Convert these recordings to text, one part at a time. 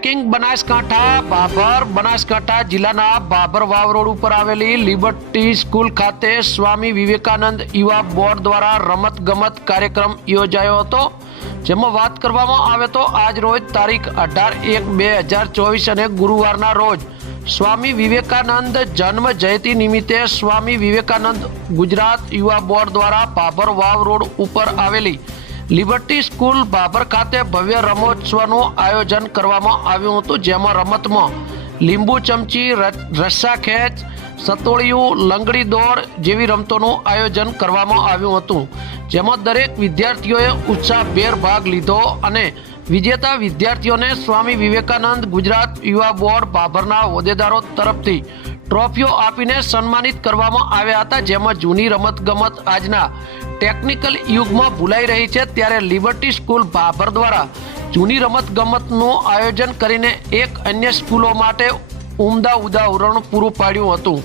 Breaking Banaskantha, Babur, Banaskantha જિલ્લાના બાબર વાવ road ઉપર આવેલી લિબર્ટી સ્કૂલ ખાતે સ્વામી વિવેકાનંદ યુવા બોર્ડ દ્વારા રમત ગમત કાર્યક્રમ યોજાયો હતો. જેમાં વાત કરવામાં આવે તો આજ રોજ તારીખ અઢાર એક બે હજાર ચોવીસ અને ગુરુવારના રોજ સ્વામી વિવેકાનંદ જન્મ જયંતિ નિમિત્તે સ્વામી વિવેકાનંદ ગુજરાત યુવા બોર્ડ દ્વારા બાબર વાવ રોડ ઉપર આવેલી લિબર્ટી સ્કૂલ બાબર ખાતે ભવ્ય રમોત્સવનું આયોજન કરવામાં આવ્યું હતું, જેમાં રમતમાં લીંબુ ચમચી રસ્સા ખેંચ, સતોળિયું, લંગડી દોડ જેવી રમતોનું આયોજન કરવામાં આવ્યું હતું, જેમાં દરેક વિદ્યાર્થીઓએ ઉત્સાહભેર ભાગ લીધો અને વિજેતા વિદ્યાર્થીઓને સ્વામી વિવેકાનંદ ગુજરાત યુવા બોર્ડ ભાભરના હોદ્દેદારો તરફથી ટ્રોફીઓ આપીને સન્માનિત કરવામાં આવ્યા હતા, જેમાં જૂની રમતગમત આજના ટેકનિકલ યુગમાં ભૂલાઈ રહી છે. ત્યારે લિબર્ટી સ્કૂલ ભાભર દ્વારા જૂની રમતગમતનું આયોજન કરીને એક અન્ય સ્કૂલો માટે ઉમદા ઉદાહરણ પૂરું પાડ્યું હતું.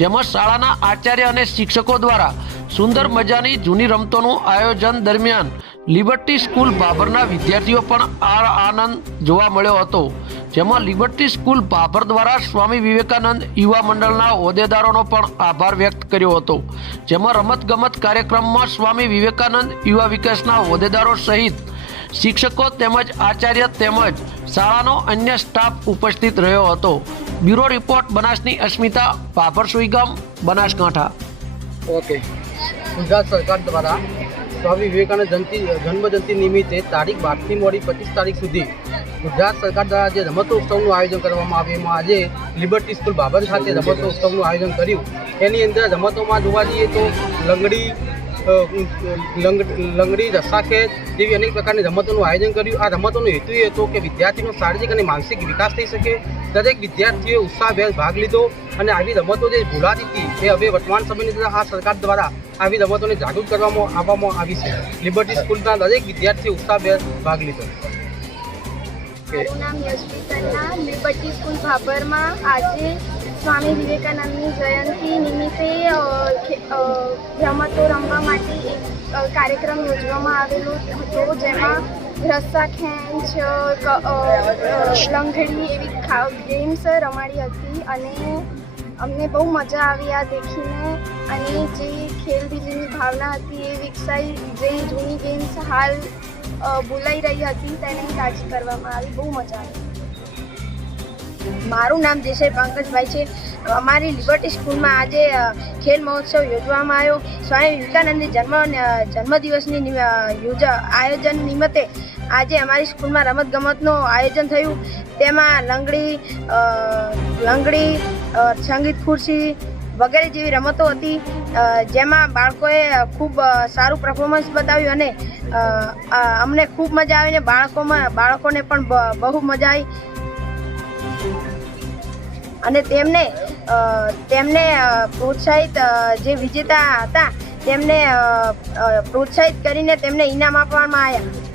જેમાં શાળાના આચાર્ય અને શિક્ષકો દ્વારા સુંદર મજાની જૂની રમતોનું આયોજન દરમિયાન લિબર્ટી સ્કૂલ બાબરના વિદ્યાર્થીઓ પણ આ આનંદ જોવા મળ્યો હતો. જેમાં લિબર્ટી સ્કૂલ બાબર દ્વારા સ્વામી વિવેકાનંદ યુવા મંડળના હોદ્દેદારોનો પણ આભાર વ્યક્ત કર્યો હતો. જેમાં રમતગમત કાર્યક્રમમાં સ્વામી વિવેકાનંદ યુવા વિકાસના હોદ્દેદારો સહિત શિક્ષકો તેમજ આચાર્ય તેમજ શાળાનો અન્ય સ્ટાફ ઉપસ્થિત રહ્યો હતો. બ્યુરો રિપોર્ટ, બનાસની અસ્મિતા, બાબર સુઈગામ, બનાસકાંઠા. ઓકે. ગુજરાત સરકાર દ્વારા સ્વામી વિવેકાનંદ જયંતિ, જન્મજયંતિ નિમિત્તે તારીખ બારથી મોડી પચીસ તારીખ સુધી ગુજરાત સરકાર દ્વારા જે રમતોત્સવનું આયોજન કરવામાં આવ્યું. એમાં આજે લિબર્ટી સ્કૂલ બાબર ખાતે રમતોત્સવનું આયોજન કર્યું. એની અંદર રમતોમાં જોવા જઈએ તો લંગડી લંગડી રસ્સાખેંચ જેવી અનેક પ્રકારની રમતોનું આયોજન કર્યું. આ રમતોનો હેતુ એ હતો કે વિદ્યાર્થીનો શારીરિક અને માનસિક વિકાસ થઈ શકે. દરેક વિદ્યાર્થીઓએ ઉત્સાહભેર ભાગ લીધો અને આવી રમતો જે ભૂલાતી હતી એ હવે વર્તમાન સમયની અંદર આ સરકાર દ્વારા આવી રમતોને જાગૃત કરવામાં આવવામાં આવી છે. લિબર્ટી સ્કૂલના દરેક વિદ્યાર્થીએ ઉત્સાહભેર ભાગ લીધો. મારું નામ યશવી તન્ના લિબર્ટી સ્કૂલ ભાભરમાં આજે સ્વામી વિવેકાનંદની જયંતિ નિમિત્તે રમતો કાર્યક્રમ યોજવામાં આવેલો હતો, જેમાં રસ્સા ખેંચ લંગડી એવી ગેમ્સ રમાડી હતી અને અમને બહુ મજા આવી આ દેખીને. અને જે ખેલદિલીની ભાવના હતી એ વિકસાઈ, જે જૂની ગેમ્સ હાલ ભૂલાઈ રહી હતી તેને તાજી કરવામાં આવી, બહુ મજા આવી. મારું નામ દેસાઈ પંકજભાઈ છે. અમારી લિબર્ટી સ્કૂલમાં આજે ખેલ મહોત્સવ યોજવામાં આવ્યો. સ્વામી વિવેકાનંદની જન્મ જન્મદિવસની યોજા, આયોજન નિમિત્તે આજે અમારી સ્કૂલમાં રમતગમતનું આયોજન થયું. તેમાં લંગડી લંગડી સંગીત ખુરશી વગેરે જેવી રમતો હતી. જેમાં બાળકોએ ખૂબ સારું પરફોર્મન્સ બતાવ્યું અને અમને ખૂબ મજા આવીને બાળકોમાં, બાળકોને પણ બહુ મજા આવી અને તેમને તેમને પ્રોત્સાહિત જે વિજેતા હતા તેમને પ્રોત્સાહિત કરીને તેમને ઇનામ આપવામાં આવ્યા.